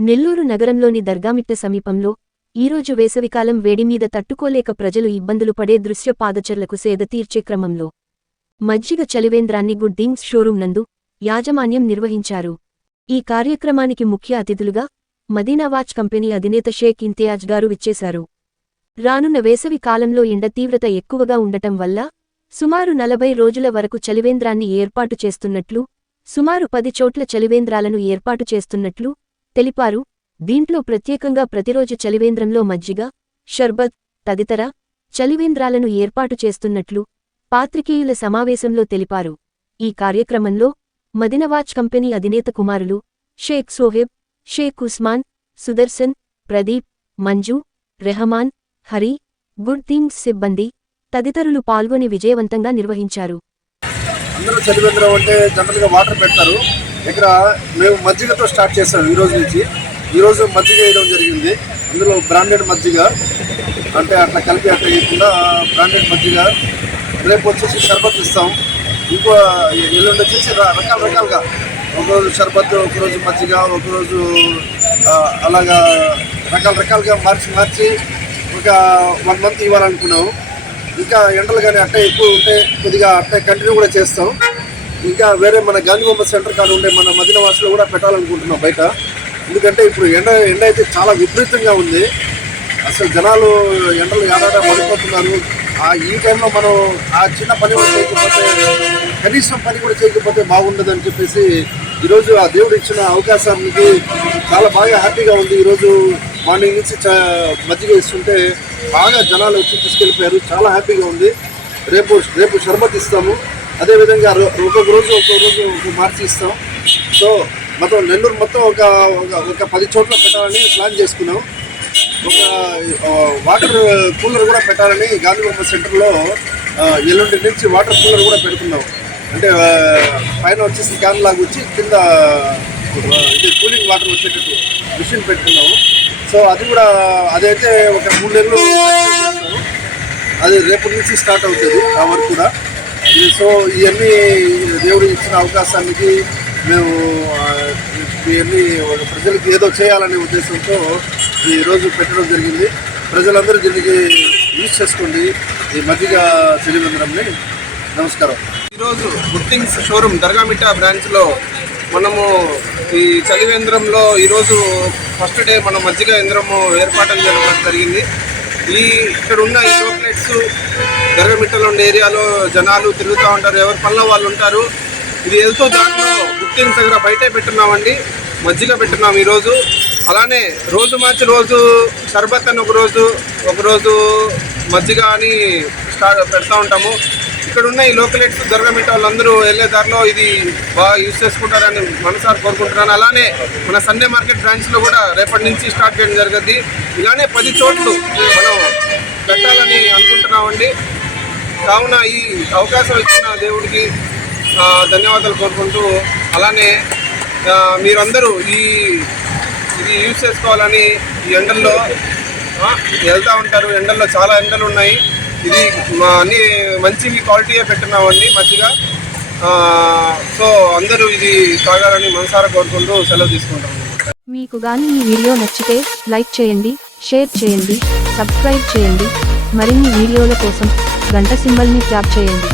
నెల్లూరు నగరంలోని దర్గామిట్ట సమీపంలో ఈరోజు వేసవికాలం వేడిమీద తట్టుకోలేక ప్రజలు ఇబ్బందులు పడే దృశ్య పాదచర్లకు సేద తీర్చే క్రమంలో మజ్జిగ చలివేంద్రాన్ని గుడ్ థింగ్స్ షోరూం నందు యాజమాన్యం నిర్వహించారు. ఈ కార్యక్రమానికి ముఖ్య అతిథులుగా మదీనావాచ్ కంపెనీ అధినేత షేక్ ఇంతియాజ్ గారు విచ్చేశారు. రానున్న వేసవి కాలంలో ఎండ తీవ్రత ఎక్కువగా ఉండటం వల్ల సుమారు నలభై రోజుల వరకు చలివేంద్రాన్ని ఏర్పాటు చేస్తున్నట్లు సుమారు పది చోట్ల చలివేంద్రాలను ఏర్పాటు చేస్తున్నట్లు తెలిపారు. దీంట్లో ప్రత్యేకంగా ప్రతిరోజు చలివేంద్రంలో మజ్జిగ షర్బత్ తదితర చలివేంద్రాలను ఏర్పాటు చేస్తున్నట్లు పాత్రికేయుల సమావేశంలో తెలిపారు. ఈ కార్యక్రమంలో మదినవాచ్ కంపెనీ అధినేత కుమారులు షేక్ సోహెబ్ షేక్ ఉస్మాన్ సుదర్శన్ ప్రదీప్ మంజు రెహమాన్ హరి గుడ్ సిబ్బంది తదితరులు పాల్గొని విజయవంతంగా నిర్వహించారు. అందరూ చలివేంద్రం అంటే జనరల్గా వాటర్ పెడతారు ఇక్కడ మేము మజ్జిగతో స్టార్ట్ చేస్తాం ఈరోజు నుంచి. ఈరోజు మజ్జిగ వేయడం జరిగింది. అందులో బ్రాండెడ్ మజ్జిగ అంటే అట్లా కలిపి అట్లా వేయకుండా బ్రాండెడ్ మజ్జిగ. రేపు వచ్చేసి షర్బత్ ఇస్తాం. ఇంకో ఎల్లుండి వచ్చేసి రకాల రకాలుగా ఒకరోజు షర్బత్ ఒకరోజు మజ్జిగ ఒకరోజు అలాగా రకాల రకాలుగా మార్చి మార్చి ఒక వన్ మంత్ ఇవ్వాలనుకున్నాము ఇంకా ఎండలు కానీ అట్టే ఎక్కువ ఉంటే కొద్దిగా అట్టే కంటిన్యూ కూడా చేస్తాం. ఇంకా వేరే మన గాంధీ బొమ్మ సెంటర్ కాడ ఉండే మన మదిన వాసులో కూడా పెట్టాలనుకుంటున్నాం బయట. ఎందుకంటే ఇప్పుడు ఎండ ఎండ అయితే చాలా విపరీతంగా ఉంది. అసలు జనాలు ఎండలు ఏడాడ పడిపోతున్నారు. ఆ ఈ టైంలో మనం ఆ చిన్న పని కూడా చేయకపోతే కనీసం పని కూడా చేయకపోతే బాగుండదని చెప్పేసి ఈరోజు ఆ దేవుడు ఇచ్చిన అవకాశానికి చాలా బాగా హ్యాపీగా ఉంది. ఈరోజు మార్నింగ్ నుంచి మజ్జిగ ఇస్తుంటే బాగా జనాలు వచ్చి తీసుకెళ్ళిపోయారు. చాలా హ్యాపీగా ఉంది. రేపు రేపు షర్బత్ ఇస్తాము. అదేవిధంగా ఒక్కొక్క రోజు ఒక్కొక్క రోజు మార్చి ఇస్తాం. సో మొత్తం నెల్లూరు మొత్తం ఒక ఒక- పది చోట్ల పెట్టాలని ప్లాన్ చేసుకున్నాం. ఒక వాటర్ కూలర్ కూడా పెట్టాలని గాంధీ బొమ్మ సెంటర్లో ఎల్లుండి నుంచి వాటర్ కూలర్ కూడా పెడుతున్నాం. అంటే పైన వచ్చేసి క్యాన్ లాగా వచ్చి కింద ఇది కూలింగ్ వాటర్ వచ్చేటట్టు మిషన్ పెట్టుకున్నాము సో అది కూడా అదైతే ఒక మూడు నెలలు అది రేపటి నుంచి స్టార్ట్ అవుతుంది ఆ వర్క్ కూడా. సో ఇవన్నీ దేవుడు ఇచ్చిన అవకాశానికి మేము ఇవన్నీ ప్రజలకి ఏదో చేయాలనే ఉద్దేశంతో ఈరోజు పెట్టడం జరిగింది. ప్రజలందరూ దీనికి యూజ్ చేసుకోండి. ఈ మధ్యగా చలివేంద్రంని నమస్కారం. ఈరోజు గుర్తింగ్స్ షోరూమ్ దర్గామిట్టా బ్రాంచ్లో మనము ఈ చలివేంద్రంలో ఈరోజు ఫస్ట్ డే మన మజ్జిగ యంత్రము ఏర్పాటు జరగడం జరిగింది. ఈ ఇక్కడ ఉన్న ఈ లోక్లెట్స్ దర్గామిట్టలో ఉండే ఏరియాలో జనాలు తిరుగుతూ ఉంటారు. ఎవరి పనిలో వాళ్ళు ఉంటారు. ఇది వెళ్తూ దాంట్లో గుట్టింగ్స్ దగ్గర బయటే పెట్టున్నామండి. మజ్జిగ పెట్టున్నాం ఈరోజు. అలానే రోజు మార్చి రోజు షర్బత్ అని ఒక రోజు ఒకరోజు మజ్జిగ అని స్టార్ట్ పెడతా ఉంటాము. ఇక్కడ ఉన్న ఈ లోకలేట్స్ దొరకమిట్ట వాళ్ళందరూ వెళ్ళే దారిలో ఇది బాగా యూజ్ చేసుకుంటారని మనసారి కోరుకుంటున్నాను. అలానే మన సండే మార్కెట్ బ్రాంచ్లో కూడా రేపటి నుంచి స్టార్ట్ చేయడం జరుగుద్ది. ఇలానే పది చోట్లు మనం పెట్టాలని అనుకుంటున్నామండి. కావున ఈ అవకాశం ఇచ్చిన దేవుడికి ధన్యవాదాలు కోరుకుంటూ అలానే మీరందరూ ఈ ఇది యూజ్ చేసుకోవాలని ఈ ఎండల్లో వెళ్తూ ఉంటారు. ఎండల్లో చాలా ఎండలు ఉన్నాయి. ఇది అన్ని మంచి క్వాలిటీయే పెట్టున్నామండి మంచిగా. సో అందరూ ఇది తాగాలని మనసారా కోరుకుంటూ సెలవు తీసుకుంటాం మీకు గాని ఈ వీడియో నచ్చితే లైక్ చేయండి షేర్ చేయండి సబ్స్క్రైబ్ చేయండి. మరిన్ని వీడియోల కోసం గంట సింబల్ని ట్యాప్ చేయండి.